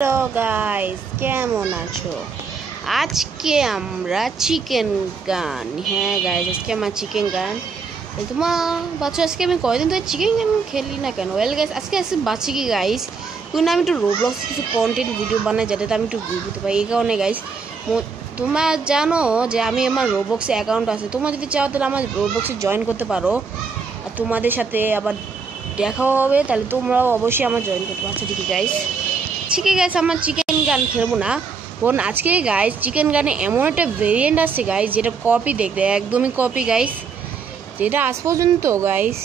Hello guys, কেমন আছো? আজকে আমরা চিকেন গান। হ্যাঁ গাইস, আজকে আমার চিকেন গান। তোমার বাচ্চা আজকে আমি কয়দিন ধরে চিকেন গান খেলি না কেন? ওয়েল গাইস, আজকে বাচ্চা কি গাইস, কিন্তু আমি একটু রোবলক্স কিছু কন্টেন্ট ভিডিও বানাই যাতে আমি একটু ভিউ দিতে পারি। এই কারণে গাইস, তোমরা জানো যে আমি আমার রোবলক্সে অ্যাকাউন্ট আছে। তোমরা যদি চাও তাহলে আমার রোবলক্সে জয়েন করতে পারো, আর তোমাদের সাথে আবার দেখা হবে। তাহলে তোমরাও অবশ্যই আমার জয়েন করতে পারছো। ঠিক আছে গাইস, ঠিক আছে আমার চিকেন গান খেলবো না, বোন। আজকে গাইস চিকেন গানে এমন একটা ভেরিয়েন্ট আসছে গাইস, যেটা কপি দেখতে একদমই কপি গাইস, যেটা আজ পর্যন্ত গাইস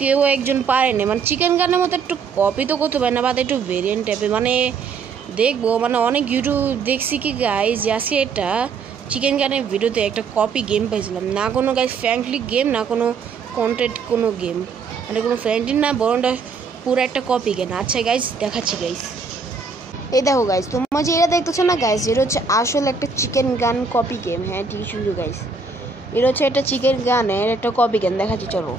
কেউ একজন পারেনি। মানে চিকেন গানের মতো একটু কপি তো করতে পারে না, বা একটু ভেরিয়েন্ট টাইপের মানে দেখবো। মানে অনেক ইউটিউব দেখছি কি গাইস, যে আজকে এটা চিকেন গানের ভিডিওতে একটা কপি গেম পাইছিলাম। না কোনো গাইস ফ্র্যাঙ্কলি গেম, না কোনো কন্টেন্ট কোনো গেম, মানে কোনো ফ্রেন্ডলি না, বরংটা পুরো একটা কপি গেম। আচ্ছা গাইস দেখাচ্ছি গাইস, এই দেখো গাইস, তোমরা যে এটা দেখতেছো না গাইস, এটা হচ্ছে আসলে একটা চিকেন গান কপি গেম। হ্যাঁ ঠিক শুনছো গাইস, এটা হচ্ছে একটা চিকেন গানের একটা কপি গেম। দেখাচ্ছি চলো।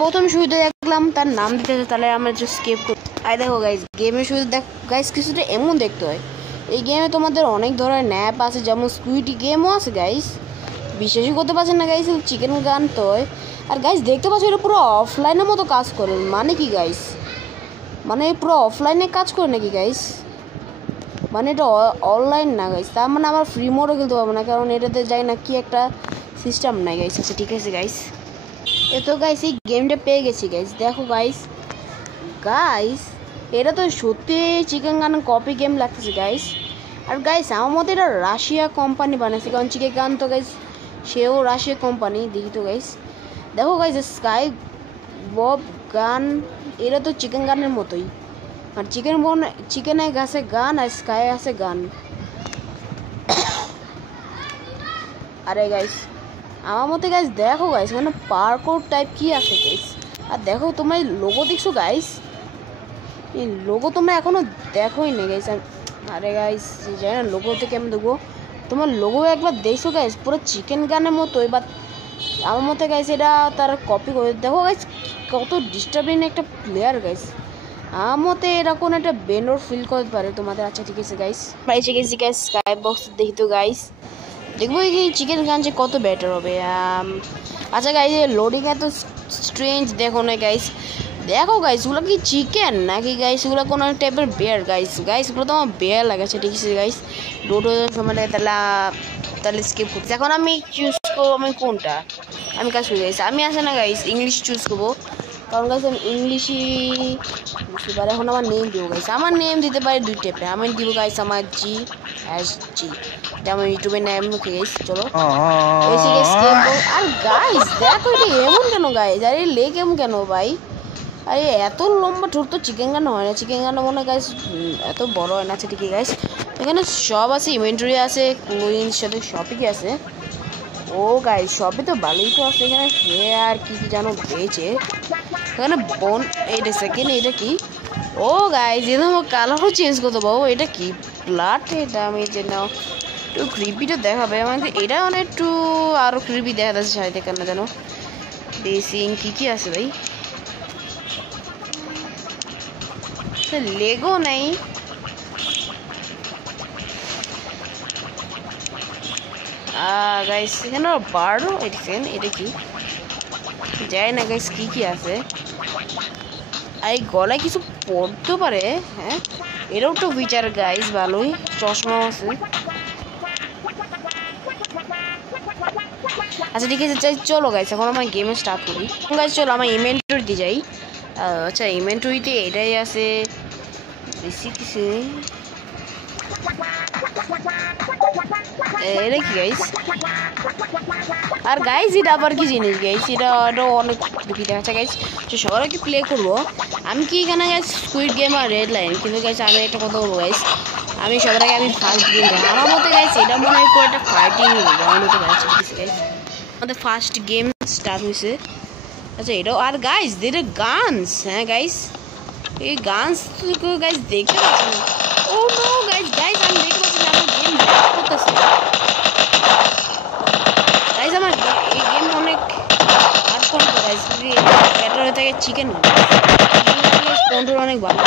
প্রথম শুরুতে দেখলাম তার নাম দিতেছে, তাহলে আমরা জাস্ট স্কিপ করি। আর দেখো গাইস, গেমের শুরুতে দেখ গাইস কিছুটা এমন দেখতে হয়। এই গেমে তোমাদের অনেক ধরনের ন্যাপ আছে, যেমন স্কুইড গেমও আছে গাইস। বিশ্বাসই করতে পারছেন না গাইস, চিকেন গান তো। আর গাইস দেখতে পাচ্ছ এটা পুরো অফলাইনের মতো কাজ করে। মানে কি গাইস, মানে পুরো অফলাইনে কাজ করে নাকি গাইস? মানে এটা অনলাইন না গাইস, তার মানে আমার ফ্রি মোডও খেলতে পারবো না, কারণ এটাতে যাই না কি একটা সিস্টেম নাই গাইস। আচ্ছা ঠিক আছে গাইস, এতো গাইস এই গেমটা পেয়ে গেছি গাইস। দেখো গাইস, গাইস এটা তো সত্যি চিকেন গান কপি গেম লাগতেছে গাইস। আর গাইস আমার মতে এটা রাশিয়া কোম্পানি বানাইছে, কারণ চিকেন গান তো গাইস সেও রাশিয়া কোম্পানি। দেখি তো গাইস, দেখো গাইস স্কাই বব গান, এরা তো চিকেন গানের মতোই। আর চিকেনের গাছে গান, আর স্কাই আছে গান। আরে গাইস আমার মতে গাইস দেখো গাইস, মানে পার্কোর টাইপ কি আছে গাইস। আর দেখো তোমরা এই লোগো দেখছো গাইস, এই লোগো তোমরা এখনো দেখোই না গাইস। আরে গাইস জানি না লোগোতে কেমন দেখবো, তোমার লোগো একবার দেখছো গাইস, পুরো চিকেন গানের মতো। এবার আমার মতে গাইস এটা তার কপি করে। দেখো গাইস কত ডিস্টার্বিং একটা প্লেয়ার গাইস, আমার মতে এরকম একটা বেন্ডর ফিল করতে পারে তোমাদের। আচ্ছা ঠিক আছে গাইস, পাইছে গেছি গাইস স্কাই বক্স দেখি তো গাইস, দেখবো এই চিকেন গান যে কত বেটার হবে। আচ্ছা গাইস লোডিং এত স্ট্রেঞ্জ দেখো না গাইস। দেখো গাইস ওগুলো কি চিকেন নাকি গাইস, ওগুলো কোনো টাইপের বেয়ার গাইস। গাইস ওগুলো তো আমার বেয়ার লাগাচ্ছে। ঠিক আছে গাইস, লোডো সময় তাহলে স্কিপ করছি। এখন আমি চুজ করবো আমি কোনটা, আমি কাজ করি গাইস। আমি আসে না গাইস ইংলিশ চুজ করবো, কারণ গাইস আমি ইংলিশই বুঝতে পারি। এখন আমার নেম দিব গাইস, আমার নেম দিতে পারি দুই টাইপের। আমি দিব গাইস আমার GSG, এটা আমার ইউটিউবের নেম লিখে গাইস। চলো এসে গাইস স্কিপ করো। আর গাইস দেখো এটা এমন কেন গাইস, আরে লেগ এমন কেন ভাই? আরে এত লম্বা ঠোঁট তো চিকেন গান হয় না। চিকেন গান মনে হয় গাইস এত বড় হয় না। আচ্ছা ঠিক আছে গাইস, এখানে সব আছে, ইনভেন্টরি আছে, ক্লোইন সাথে সবই আছে। ও গাইস সবই তো ভালোই তো আছে এখানে। হেয়ার কি কি জানো পেয়েছে এখানে বোন। এইটা সেকেন্ড, এটা কি? ও গাইস এটা আমার কালারও চেঞ্জ করতে পারবো। এটা কি ব্লাড? এটা আমি যে নাও একটু ক্রিপিটা দেখাবে আমাকে। এটা মানে একটু আরো ক্রিপি দেখা যাচ্ছে শাড়িতে কেন জানো। বেসিং কি কি আছে ভাই, লেগো নাই। গাইস এখানে বার্ডও এডিসেন, এটা কি যাই না গাইস কি কি আছে। আর এই গলায় কিছু পড়তে পারে। হ্যাঁ এটাও তো ফিচার গাইস ভালোই, চশমাও আছে। আচ্ছা ঠিক আছে চলো গাইস এখন আমার গেমে স্টার্ট করি। গাইস চলো আমার ইনভেন্টরিতে যাই। আচ্ছা ইনভেন্টরিতে এটাই আছে, বেশি কিছু এটা কি গাইস। আর গাইস এটা আবার কি জিনিস গাইস, এটা অনেক দুঃখী দেখাচ্ছে গাইস। তো সবাই কি প্লে করবো, আমি কি এখানে গাইস স্কুইড গেম আর রেড লাইন। কিন্তু গাইস আমি একটা কথা বলবো গাইস, আমি সবার আগে আমি ফার্স্ট গেম দেখ আমার মতে গাইস এটা মনে হয় একটা ফাইটিং রাউন্ড হতে পারছে গাইস। আমাদের ফার্স্ট গেম স্টার্ট হয়েছে। আচ্ছা এটাও। আর গাইস এটা গানস। হ্যাঁ গাইস এই গানস গাইস দেখতে পাচ্ছি না। ও নো গাইস, গাইস আমি দেখতে পাচ্ছি না আমার গেম করতেছে গাইস। আমার এই গেম অনেক হার্ড কোন গাইস, বেটার হয়ে থাকে চিকেন কন্ট্রোল অনেক ভালো।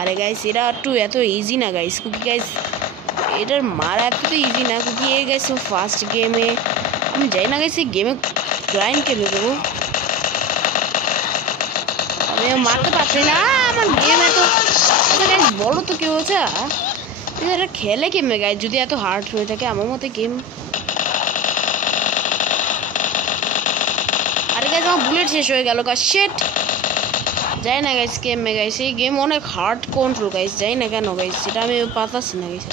আরে গাইস এটা একটু এত ইজি না গাইস, কুকি গাইস এটার মারা এত তো ইজি না, কুকি এ গাইস ফার্স্ট গেমে আমি যাই না গাইস, এই গেমে গ্রাইন্ড কেমনে করবো, আমি মারতে পারছি না। আমার গেম এত গাইস বলো তো কেউ আছে এটা খেলে কেমনে গাইস যদি এত হার্ড হয়ে থাকে আমার মতে গেম। আরে গাইস আমার বুলেট শেষ হয়ে গেল গাইস, শিট। যাই না গাইস গেমে গাইস, এই গেম অনেক হার্ড কন্ট্রোল গাইস, যাই না কেন গাইস সেটা আমি পাতাছি না গাইস।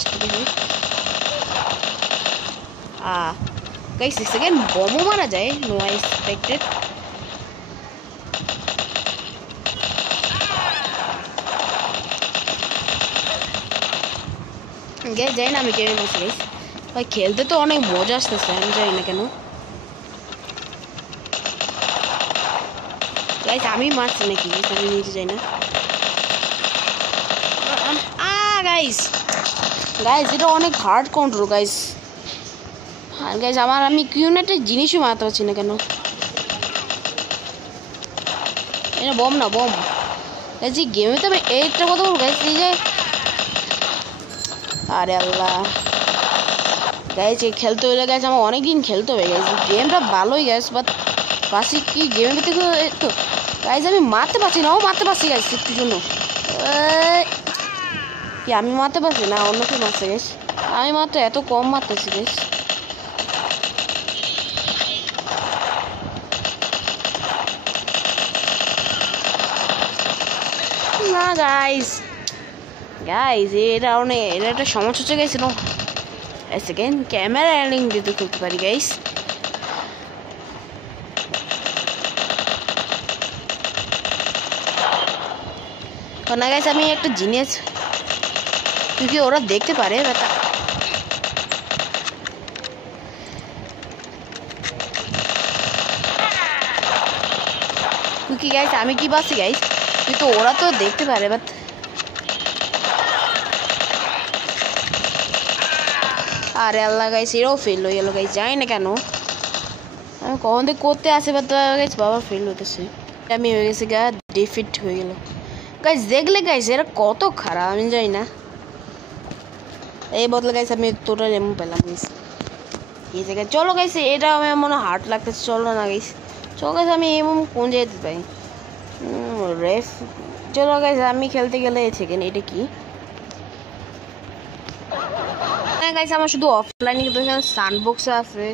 গাইস সেকেন্ড বমও মারা যায়, নো আই এক্সপেক্টেড। গাইস যাই না আমি গেমে বসে গাইস, ভাই খেলতে তো অনেক মজা আসতেছে, আমি যাই না কেন গাইস, আমি মারছি নাকি গাইস, আমি নিতে যাই না। গাইস গাইস এটা অনেক হার্ড কন্ট্রোল গাইস, আর গাইস আমি কিউন একটা জিনিসও মারতে পারছি না কেন, এটা বম না বম গাইস, এই গেমে তো আমি এইটা কথা বলবো গাইস, এই যে আরে আল্লাহ গাইস এই খেলতে হলে গাইস আমার অনেকদিন খেলতে হবে গাইস, গেমটা ভালোই গাইস, বাট পাশে কি গেমের ভিতরে তো গাইস আমি মারতে পারছি না, ও মারতে পারছি গাইস একটু জন্য, কি আমি মারতে পারছি না, অন্য কেউ মারছে গাইস, আমি মাত্র এত কম মারতেছি গাইস। না গাইস গাইস এটা অনেক, এটা একটা সমস্যা হচ্ছে গাইস, সেকেন্ড ক্যামেরা অ্যাঙ্গেল দিতে করতে পারি গাইস। না গাইস আমি একটা জিনিস কি ওরা দেখতে পারে, কি গাইস আমি কি পাচ্ছি গাইস, কিন্তু ওরা তো দেখতে পারে, বাট আরে আল্লাহ গাইস এরাও ফেল হয়ে গেল গাইস, জানি না কেন আমি কখন থেকে করতে আসে, বাট গাইস বাবা ফেল হতেছে, আমি হয়ে গেছে গা ডিফিট হয়ে গেল গাইস। দেখলে গাইস এরা কত খারাপ আমি জানি না, এই বদলে গাইস আমি টোটাল এমন পেলাম গাইস এই জায়গায়। চলো গাইস এটা আমার মনে হার্ড লাগতেছে, চলো না গাইস, চলো গাইস আমি এমন কোন যেতে পাই রেফ। চলো গাইস আমি খেলতে গেলে সেকেন্ড এটা কি গাইস, আমার শুধু অফলাইনে কিন্তু এখানে সানবক্স আছে,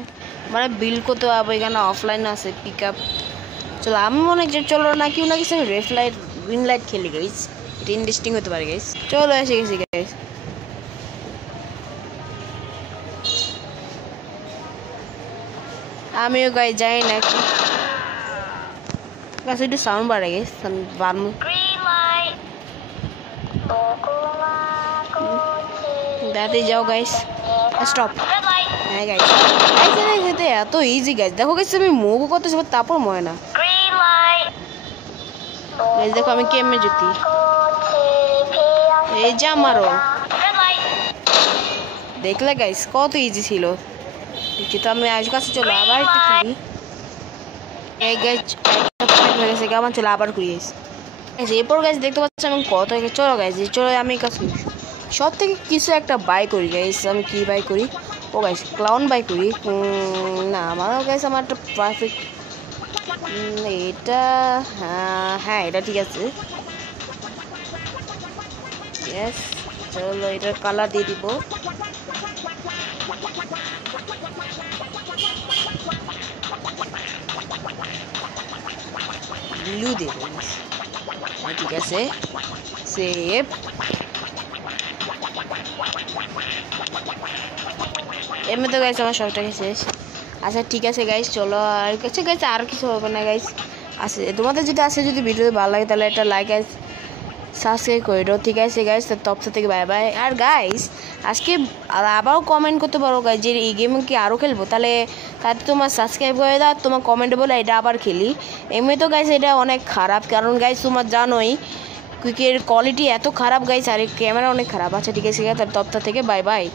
মানে বিল্ড করতে পারবো, এখানে অফলাইন আছে পিক আপ। চলো আমি মনে হয় চলো না কেউ না গেছে আমি রেফ লাইট গ্রিন লাইট খেলি গাইস, এটা ইন্টারেস্টিং হতে পারে গাইস। চলো এসে গেছি গাইস, আমিও গাইস যাই না কি গাইস, একটু সাউন্ড বাড়ে গাইস, বাড়মু দাঁড়াতে যাও গাইস, স্টপ। হ্যাঁ গাইস গাইস এত ইজি গাইস, দেখো গাইস আমি মুভ করতেছি তারপর মনে না গাইস, দেখো আমি কেমনে জিতি, এই যা মারো, দেখলে গাইস কত ইজি ছিল। তো আমি আজ কাছে চলো আবার একটু খেলি, এই গাইস হয়ে গেছে কেমন, চলো আবার ঘুরি গাইস। এরপর গাইস দেখতে পাচ্ছি আমি কত হয়ে গেছে, চলো গাইস চলো আমি কাছে সব থেকে কিছু একটা বাই করি গাইস, আমি কি বাই করি, ও গাইস ক্লাউন বাই করি, না আমারও গাইস আমার একটা পারফেক্ট এটা, হ্যাঁ এটা ঠিক আছে, ইয়েস চলো এটার কালার দিয়ে দিব, ব্লু দিয়ে দেব, ঠিক আছে সেভ। এমনি তো গাইস আমার সবটাকে শেষ, আচ্ছা ঠিক আছে গাইস চলো, আর কাছে গাইস আর কিছু হবে না গাইস, আছে তোমাদের যদি আসে যদি ভিডিও ভালো লাগে তাহলে একটা লাইক গাইস সাবস্ক্রাইব করে দাও, ঠিক আছে গাইস, তো তপসা থেকে বাই বাই। আর গাইস আজকে আবারও কমেন্ট করতে পারো গাইস যে এই গেম কি আরও খেলবো, তাহলে তোমার সাবস্ক্রাইব করে দাও, তোমার কমেন্টে বলে এটা আবার খেলি। এমনি তো গাইস এটা অনেক খারাপ, কারণ গাইস তোমার জানোই কুইকের কোয়ালিটি এত খারাপ গাইস, আর ক্যামেরা অনেক খারাপ। আচ্ছা ঠিক আছে তপসা থেকে বাই বাই।